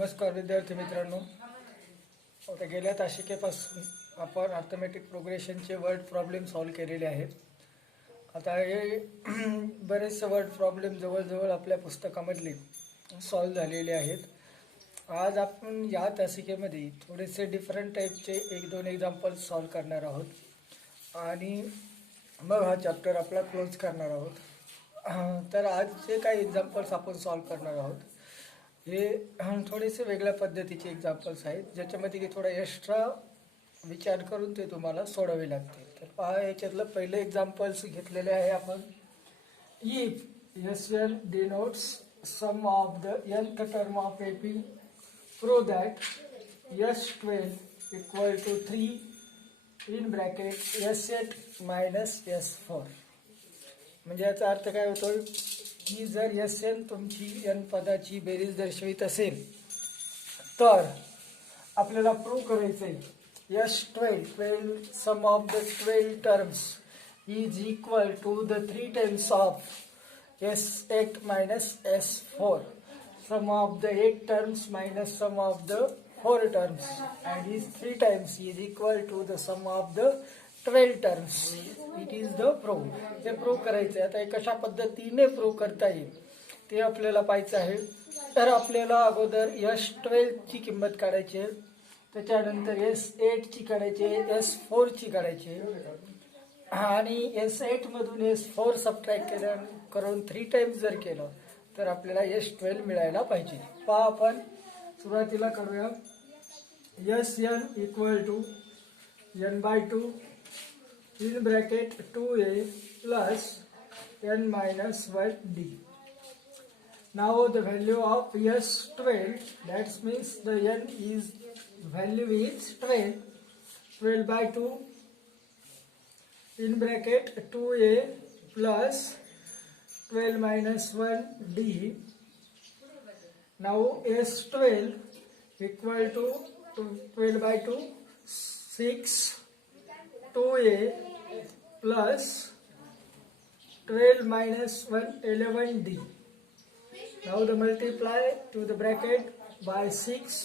नमस्कार विद्यार्थी मित्रांनो. आता गेल्या तासिकेपासून आपण अर्थमॅटिक प्रोग्रेशनचे वर्ड प्रॉब्लेम सॉल्व केलेले आहेत. आता हे बरेचसे वर्ड प्रॉब्लेम जवळजवळ आपल्या पुस्तकामधले सॉल्व झालेले आहेत. आज आपण या तासिकेमध्ये थोडेसे डिफरंट टाईपचे 1-2 एक्झाम्पल सॉल्व करणार आहोत आणि मग हा चॅप्टर आपला क्लोज करणार आहोत. तर आज जे काही एक्झाम्पल्स आपण सॉल्व करणार आहोत हे थोडेसे वेगळ्या पद्धतीचे एक्झाम्पल्स आहेत, ज्याच्यामध्ये की थोडा एक्स्ट्रा विचार करून ते तुम्हाला सोडवावे लागतील. तर पहा, याच्यातलं पहिलं एक्झाम्पल्स घेतलेले आहे आपण. If S n denotes sum of the nth term of AP, prove that S12 equal to 3 in bracket S8 minus S4. म्हणजे याचा अर्थ काय होतो की जर Sn तुमची n पदाची बेरीज दर्शवित असेल तर आपल्याला प्रूव्ह करायचं आहे S12 sum of the 12 terms is equal to the 3 times of S8 minus S4, sum of the 8 terms minus sum of the 4 terms and is 3 times is equal to the sum of the 12 terms. It is the proof. ते prove करायचं आहे. आता हे कशा पद्धतीने prove करता येईल ते आपल्याला पाहायचं आहे. तर आपल्याला अगोदर S12 ची किंमत काढायची आहे, त्याच्यानंतर S8 ची काढायची आहे, S4 ची काढायची आहे आणि S8 मधून S4 सबट्रॅक्ट केलं करून 3 टाइम्स जर केलं तर आपल्याला S12 मिळायला पाहिजे. पहा, आपण सुरुवातीला करूया. Sn equal to n/2 in bracket 2a plus n minus 1d. Now the value of S12, that means the n is value is 12/2 in bracket 2a plus 12 minus 1d. Now S12 equal to 12/2 6 2a plus 12 minus 1 11d. Now the multiply to the bracket by 6.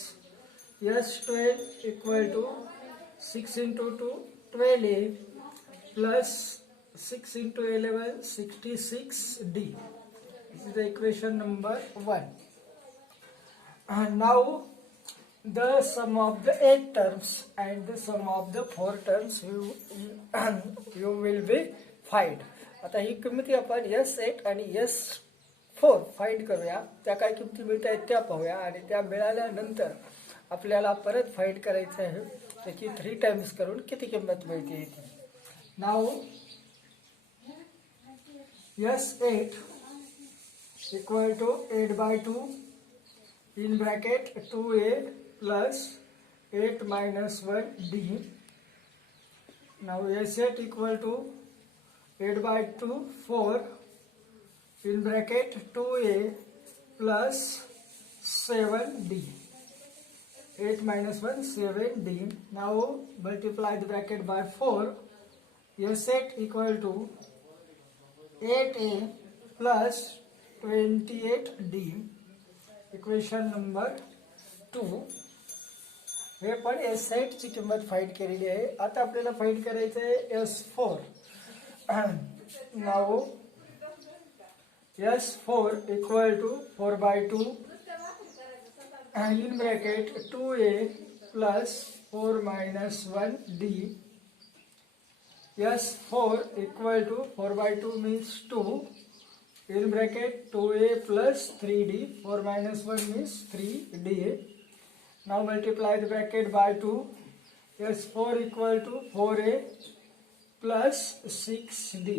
S12 equal to 6 into 2 12a plus 6 into 11 66d. This is the equation number 1. And now the sum of the 8 terms and the sum of the 4 terms you will be find. आता ही किंमती आपण S8 आणि S4 find करूया. त्या काय किंमती मिळत आहेत त्या पाहूया आणि त्या मिळाल्यानंतर आपल्याला परत फाइंड करायचं आहे त्याची 3 टाइम्स करून किती किंमत मिळते ती. Now S8 equal to 8/2 in bracket 2a plus 8 minus 1d. Now S8 equal to 8/2 4 in bracket 2a plus 7d. 8 minus 1 7d. Now multiply the bracket by 4. S8 equal to 8a plus 28d. Equation number 2. हे पण S8 ची किंमत find केलेली आहे. आता आपल्याला find करायचं आहे S4. Now S4 equal to 4/2 in bracket 2a plus 4 minus 1d. S4 equal to 4/2 means 2 in bracket 2a plus 3d. 4 minus 1 means 3d. Now multiply the bracket by 2. S4 equal to 4a plus 6d.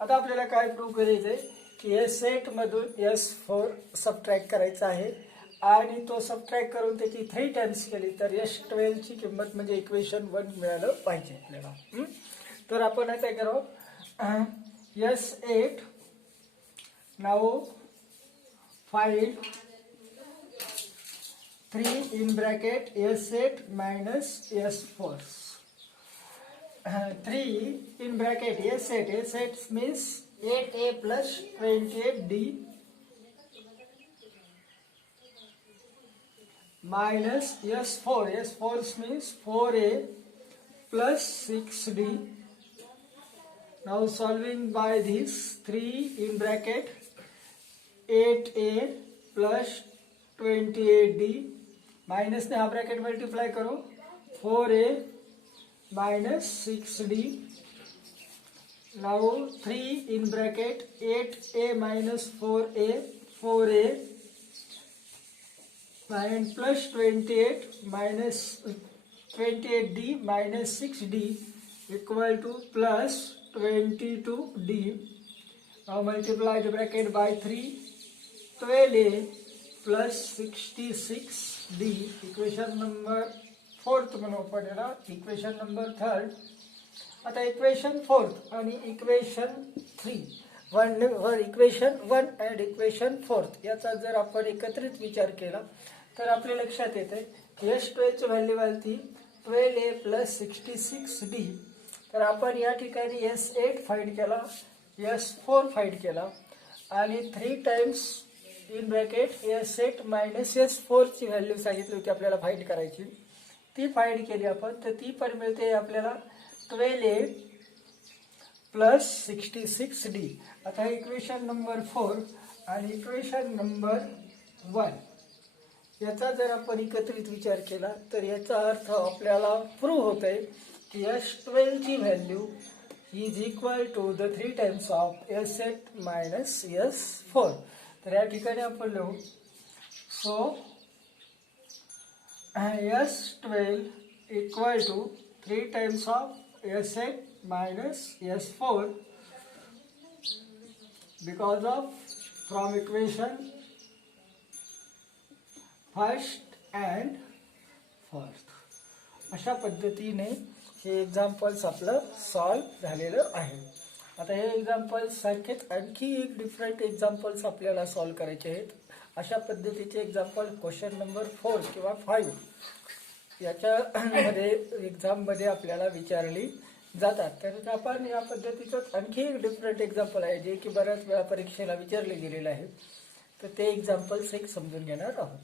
आता आपल्याला काय prove करायचं आहे की S8 मधून S4 subtract करायचा आहे आणि तो सबट्रॅक्ट करून त्याची 3 टाइम्स केली तर S12 ची किंमत म्हणजे इक्वेशन 1 मिळालं पाहिजे आपल्याला. तर आपण आता काय करू, S8 now find 3 in bracket S8 minus S4. 3 in bracket S8 means 8a plus 28d minus S4. S4 means 4a plus 6d. Now solving by this, 3 in bracket 8a plus 28d minus ने हा bracket multiply करो 4a minus 6d. Now 3 in bracket 8a minus 4a, 4a and plus 28 minus 28d minus 6d equal to plus 22d. Now multiply the bracket by 3, 12a plus 66d. Equation number 4 म्हणून आपण याला equation number 3. आता equation 4 आणि equation 3 equation 1 and equation 4 याचा जर आपण एकत्रित विचार केला तर आपल्या लक्षात येते S12 ची व्हॅल्यू आली 12a प्लस 66d. तर आपण या ठिकाणी S8 फाइंड केला, S4 फाइंड केला आणि 3 times in bracket S8 minus S4 ची व्हॅल्यू सांगितली होती आपल्याला फाइंड करायची. ती फाइंड केली आपण तर ती पण मिळते आपल्याला 12a प्लस 66d. आता इक्वेशन नंबर 4 आणि इक्वेशन नंबर 1 याचा जर आपण एकत्रित विचार केला तर याचा अर्थ आपल्याला प्रूव्ह होत आहे की S12 ची value is equal to the 3 times of S8 minus S4. तर या ठिकाणी आपण लिहू so S12 equal to 3 times of S8 minus S4 because of from equation first and fourth. अशा पद्धतीने हे एक्झाम्पल्स आपलं सॉल्व झालेलं आहे. आता हे एक्झाम्पल्स सारखेच आणखी एक डिफरंट एक्झाम्पल्स आपल्याला सॉल्व करायचे आहेत. अशा पद्धतीचे एक्झाम्पल क्वेश्चन नंबर 4 किंवा 5 याच्यामध्ये एक्झाममध्ये आपल्याला विचारली जातात. तर आपण या पद्धतीचं आणखी एक डिफरंट एक्झाम्पल आहे जे की बऱ्याच वेळा परीक्षेला विचारले गेलेले आहे. तर ते एक्झाम्पल्स एक समजून घेणार आहोत.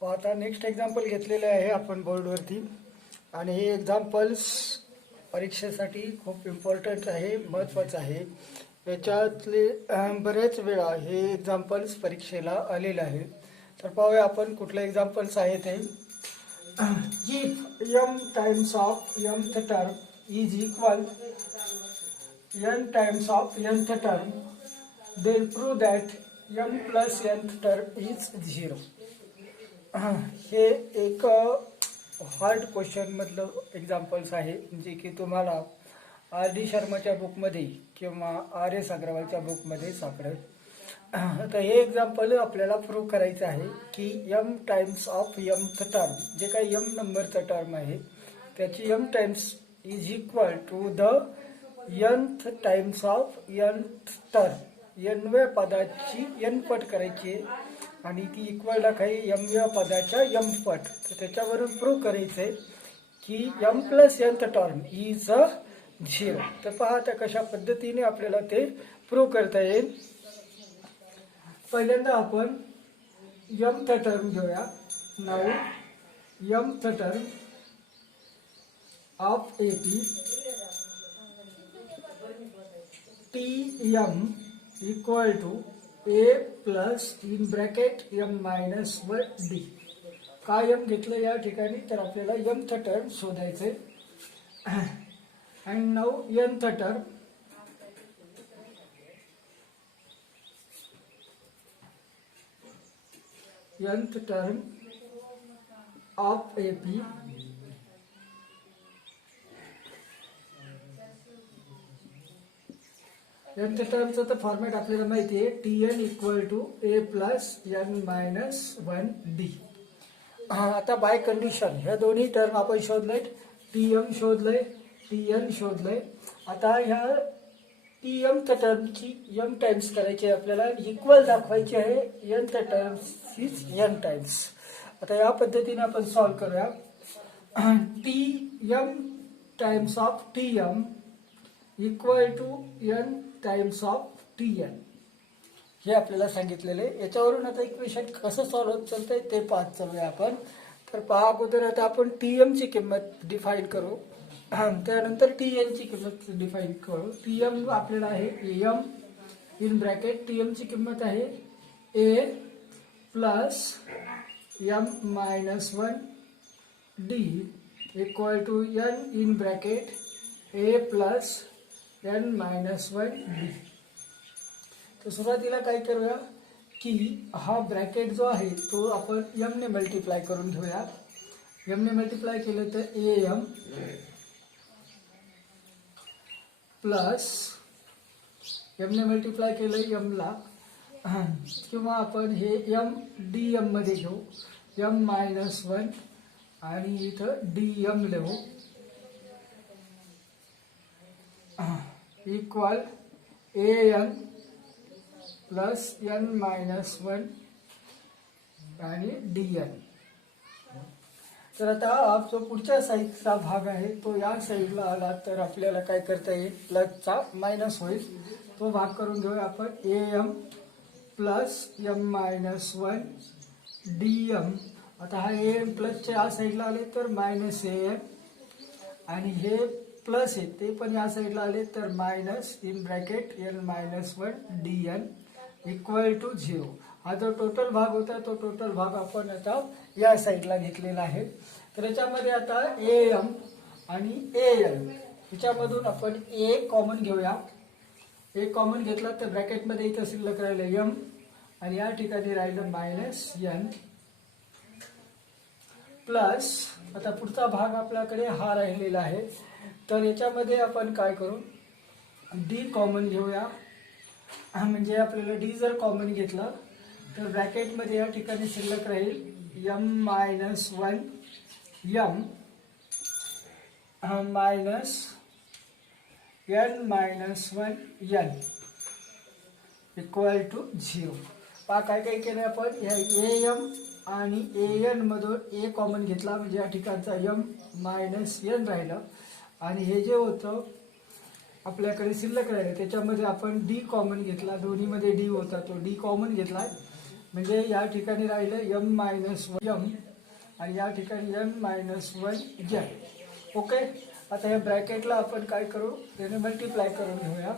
आता नेक्स्ट एक्झाम्पल घेतलेले आहे आपण बोर्डवरती आणि हे एक्झाम्पल्स परीक्षेसाठी खूप इम्पॉर्टंट आहे, महत्त्वाचं आहे. याच्यातले बरेच वेळा हे एक्झाम्पल्स परीक्षेला आलेले आहे. तर पाहूया आपण कुठले एक्झाम्पल्स आहे ते. If m times of mth term is equal n times of nth term, then prove that m plus nth term is 0. हे एक हार्ड क्वेश्चन मधलं एक्झाम्पल्स आहे जे की तुम्हाला R.D. शर्माच्या बुकमध्ये किंवा R.S. अग्रवालच्या बुकमध्ये सापडेल. तर हे एक्झाम्पल आपल्याला प्रूव्ह करायचं आहे की m times of mth term जे काही m नंबरचं टर्म आहे त्याची m times is equal to the nth times of nth term. nव्या पदाची n पट करायची आणि ती इक्वल दाखवायची mव्या पदाच्या m पट. तर त्याच्यावरून प्रूव्ह करायचं आहे की m plus nth term is 0. तर पहा आता कशा पद्धतीने आपल्याला ते प्रूव्ह करता येईल. पहिल्यांदा आपण mth टर्म घेऊया. नाउ mth term of AP Tm equal to a plus in bracket m minus 1d. काय m घेतलं या ठिकाणी तर आपल्याला mth टर्म शोधायचे. And now nth term nth term of AP nth टर्मचं तर फॉर्मॅट आपल्याला माहिती आहे Tn equal to a plus n minus 1d. आता बाय कंडिशन ह्या दोन्ही टर्म आपण शोधले. Tm शोधलंय, Tn शोधलंय. आता ह्या Tmth टर्मची m टाइम्स करायची आपल्याला इक्वल दाखवायची आहे nth टर्मची n टाइम्स. आता या पद्धतीने आपण सॉल्व करूया. Tm times of Tm equal to n times of Tn. हे आपल्याला सांगितलेले. याच्यावरून आता इक्वेशन कसं सॉल्व्ह होत चालतंय ते पाहत चालूया आपण. तर पहा, अगोदर आता आपण TM ची किंमत डिफाईन करू, त्यानंतर TN ची किंमत डिफाईन करू. TM आपल्याला आहे M इन ब्रॅकेट, TM ची किंमत आहे A plus M minus 1 D equal to N in bracket A plus N minus 1 D. तर सुरुवातीला काय करूया की हा ब्रॅकेट जो आहे तो आपण M ने मल्टिप्लाय करून घेऊया. M ने मल्टिप्लाय केलं तर AM प्लस M ने मल्टिप्लाय केलं M ला, किंवा आपण हे M DM मध्ये घेऊ, M मायनस 1 आणि इथं DM लिहू equal AN plus N minus 1 आणि DN. तर आता जो पुढच्या साईडचा भाग आहे तो या साईडला आला तर आपल्याला काय करता येईल, प्लसचा मायनस होईल, तो भाग करून घेऊया आपण. AM plus M minus 1 DM. आता हा AM प्लसच्या या साईडला आले तर मायनस AM आणि हे प्लस आहे ते पण या साईडला आले तर minus in bracket N minus 1 DN equal to 0. हा जो टोटल भाग होता तो टोटल भाग आपण आता या साईडला घेतलेला आहे. तर याच्यामध्ये आता AM आणि AN याच्यामधून आपण A कॉमन घेऊया. A कॉमन घेतला तर ब्रॅकेटमध्ये इथं शिल्लक राहिलं M आणि या ठिकाणी राहिलं मायनस N प्लस आता पुढचा भाग आपल्याकडे हा राहिलेला आहे. तर याच्यामध्ये आपण काय करू, D कॉमन घेऊया. म्हणजे आपल्याला D जर कॉमन घेतला तर ब्रॅकेटमध्ये या ठिकाणी शिल्लक राहील M minus 1 M minus N minus 1 N equal to 0. पहा काय काय केलं आपण, या AM आणि AN मधून A कॉमन घेतला म्हणजे या ठिकाणचा M मायनस N राहिलं आणि हे जे होतं आपल्याकडे शिल्लक राहिलं त्याच्यामध्ये आपण D कॉमन घेतला, दोन्हीमध्ये D होता तो D कॉमन घेतला म्हणजे या ठिकाणी राहिलं M मायनस 1 M आणि या ठिकाणी N मायनस 1 N. ओके, आता या ब्रॅकेटला आपण काय करू, त्याने मल्टिप्लाय करून घेऊया.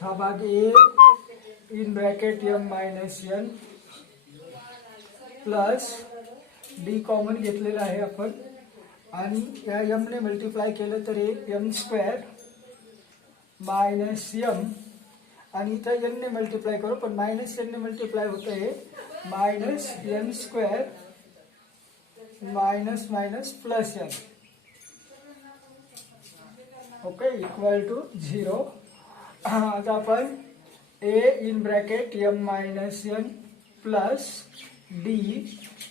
हा भाग A in bracket M minus N plus D common घेतलेला आहे आपण आणि या M ने मल्टिप्लाय केलं तर हे M स्क्वेअर मायनस M आणि इथं N ने मल्टिप्लाय करू पण मायनस N ने मल्टिप्लाय होतं हे minus N square minus minus plus N. Okay, equal to 0. आता आपण A in bracket M minus N plus D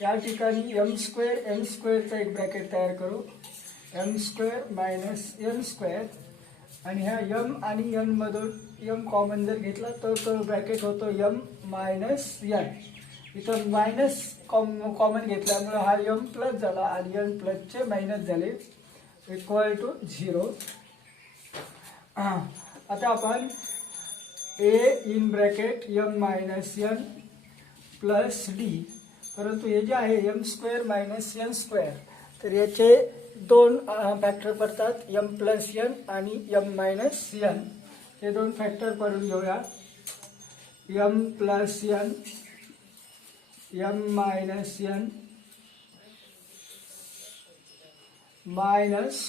या ठिकाणी M स्क्वेअर N स्क्वेअरचा एक ब्रॅकेट तयार करू, M square minus N square आणि ह्या M आणि N मधून M कॉमन जर घेतला तर तो ब्रॅकेट होतो M मायनस N. इथं मायनस कॉमन घेतल्यामुळे हा M प्लस झाला आणि N प्लसचे मायनस झाले इक्वल टू 0. आता आपण A in bracket M minus N plus D, परंतु हे जे आहे M square minus N square तर याचे दोन फॅक्टर पडतात, M प्लस N आणि M मायनस N. हे दोन फॅक्टर पडून घेऊया. M plus N M minus N minus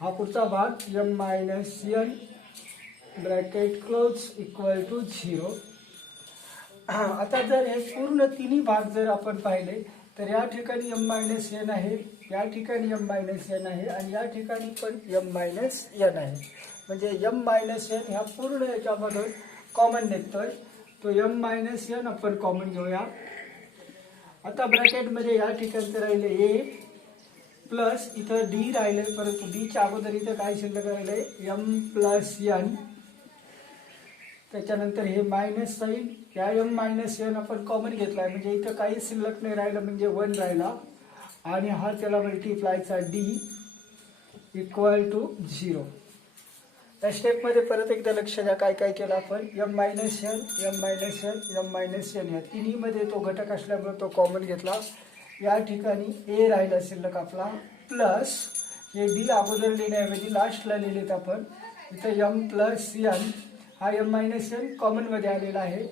हा पुढचा भाग M minus N bracket close equal to 0. आता जर हे पूर्ण तिन्ही भाग जर आपण पाहिले तर या ठिकाणी M मायनस N आहे, या ठिकाणी M मायनस N आहे आणि या ठिकाणी पण M मायनस N आहे. म्हणजे M मायनस N ह्या पूर्ण याच्यामधून कॉमन निघतोय, तो M मायनस N आपण कॉमन घेऊया. आता ब्रॅकेटमध्ये या ठिकाणी राहिले A प्लस इथं D राहिले, परंतु Dच्या अगोदर इथं काय शिल्लक राहिले M प्लस N, त्याच्यानंतर हे मायनस साईन या M मायनस N आपण कॉमन घेतलाय म्हणजे इथं काही शिल्लक नाही राहिलं म्हणजे 1 राहिला आणि हा त्याला मल्टिप्लायचा D इक्वल टू 0. त्या स्टेपमध्ये परत एकदा लक्ष द्या काय काय केलं आपण. M minus N, M minus N, M minus N या तिन्हीमध्ये तो घटक असल्यामुळे तो कॉमन घेतला. या ठिकाणी ए राहिला शिल्लक आपला प्लस हे डी अगोदर लिहिण्याऐवजी लास्टला लिहिलेत आपण. इथं एम प्लस एन, हा एम मायनस एन कॉमनमध्ये आलेला आहे,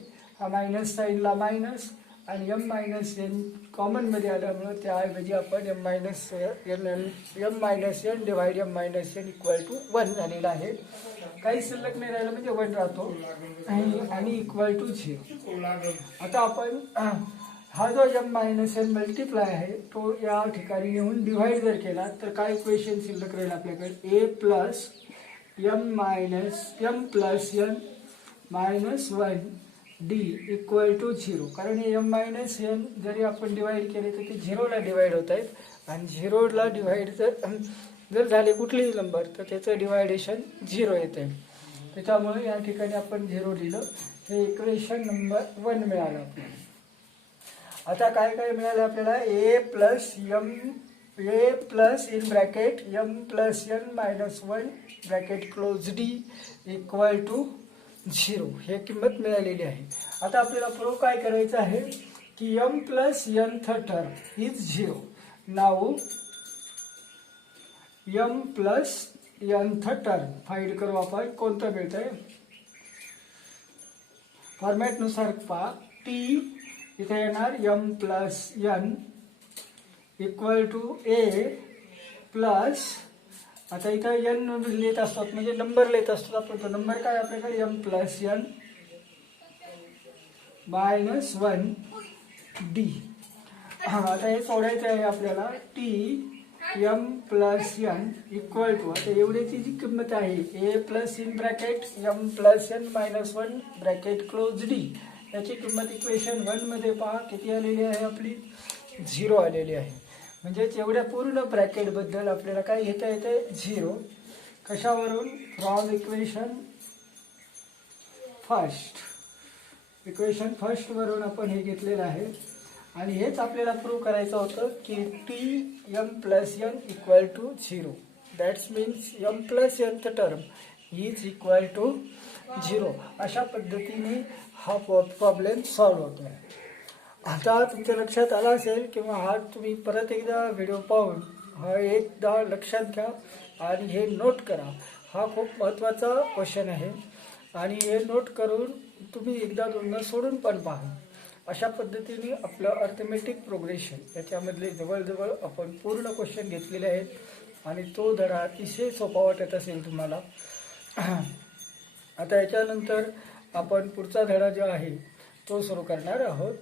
हा मायनस साईडला मायनस आणि एम मायनस एन कॉमनमध्ये आल्यामुळं त्याऐवजी आपण M minus N divide M minus N equal to 1 झालेला आहे. काही शिल्लक नाही राहिलं म्हणजे 1 राहतो आणि इक्वल टू 0. आता आपण हा जो एम मायनस एन मल्टिप्लाय आहे तो या ठिकाणी येऊन डिव्हाइड जर केला तर काय इक्वेशन शिल्लक राहील आपल्याकडे. A plus m plus n minus 1 d equal to 0. कारण हे एम मायनस एन जरी आपण डिवाइड केले तर ते 0ला डिवाइड होत आहेत आणि 0ला डिवाइड जर झाले कुठलेही नंबर तर त्याचं डिवायडेशन 0 येत आहे. त्याच्यामुळे या ठिकाणी आपण 0 लिहिलं. हे इक्वेशन नंबर 1 मिळालं आपल्याला. आता काय काय मिळालं आपल्याला. A plus in bracket m plus n minus 1 bracket close d equal to 0 हे किंमत मिळालेली आहे. आता आपल्याला प्रूव्ह काय करायचं आहे की M plus N term is 0. Now M plus N term find करू आपण. कोणतं मिळतंय फॉर्मॅटनुसार पहा. टी इथे येणार M plus N equal to A plus, आता इथं एन लिहित असतात म्हणजे नंबर लिहित असतो आपण. तो नंबर काय आपल्याकडे m plus n minus 1 d. आता हे सोडायचं आहे आपल्याला. T M plus N equal to, आता एवढ्याची जी किंमत आहे a plus in bracket m plus n minus 1 bracket close d, याची किंमत इक्वेशन 1 मध्ये पहा किती आलेली आहे आपली 0 आलेली आहे. म्हणजेच एवढ्या पूर्ण ब्रॅकेटबद्दल आपल्याला काय घेता येते 0. कशावरून फ्रॉम इक्वेशन फर्स्ट वरून आपण हे घेतलेलं आहे. आणि हेच आपल्याला प्रूव्ह करायचं होतं की T M plus N equal to 0. That's means M plus N term is equal to 0. अशा पद्धतीने हा प्रॉब्लेम सॉल्व्ह होतो आहे. आता तुमच्या लक्षात आला असेल किंवा हा तुम्ही परत एकदा व्हिडिओ पाहून हा एकदा लक्षात घ्या आणि हे नोट करा. हा खूप महत्त्वाचा क्वेश्चन आहे आणि हे नोट करून तुम्ही एकदा दोनदा सोडून पण पहा. अशा पद्धतीने आपलं अर्थमॅटिक प्रोग्रेशन याच्यामधले जवळजवळ आपण पूर्ण क्वेश्चन घेतलेले आहेत आणि तो धडा अतिशय सोपा वाटत असेल तुम्हाला. आता याच्यानंतर आपण पुढचा धडा जो आहे तो सुरू करणार आहोत.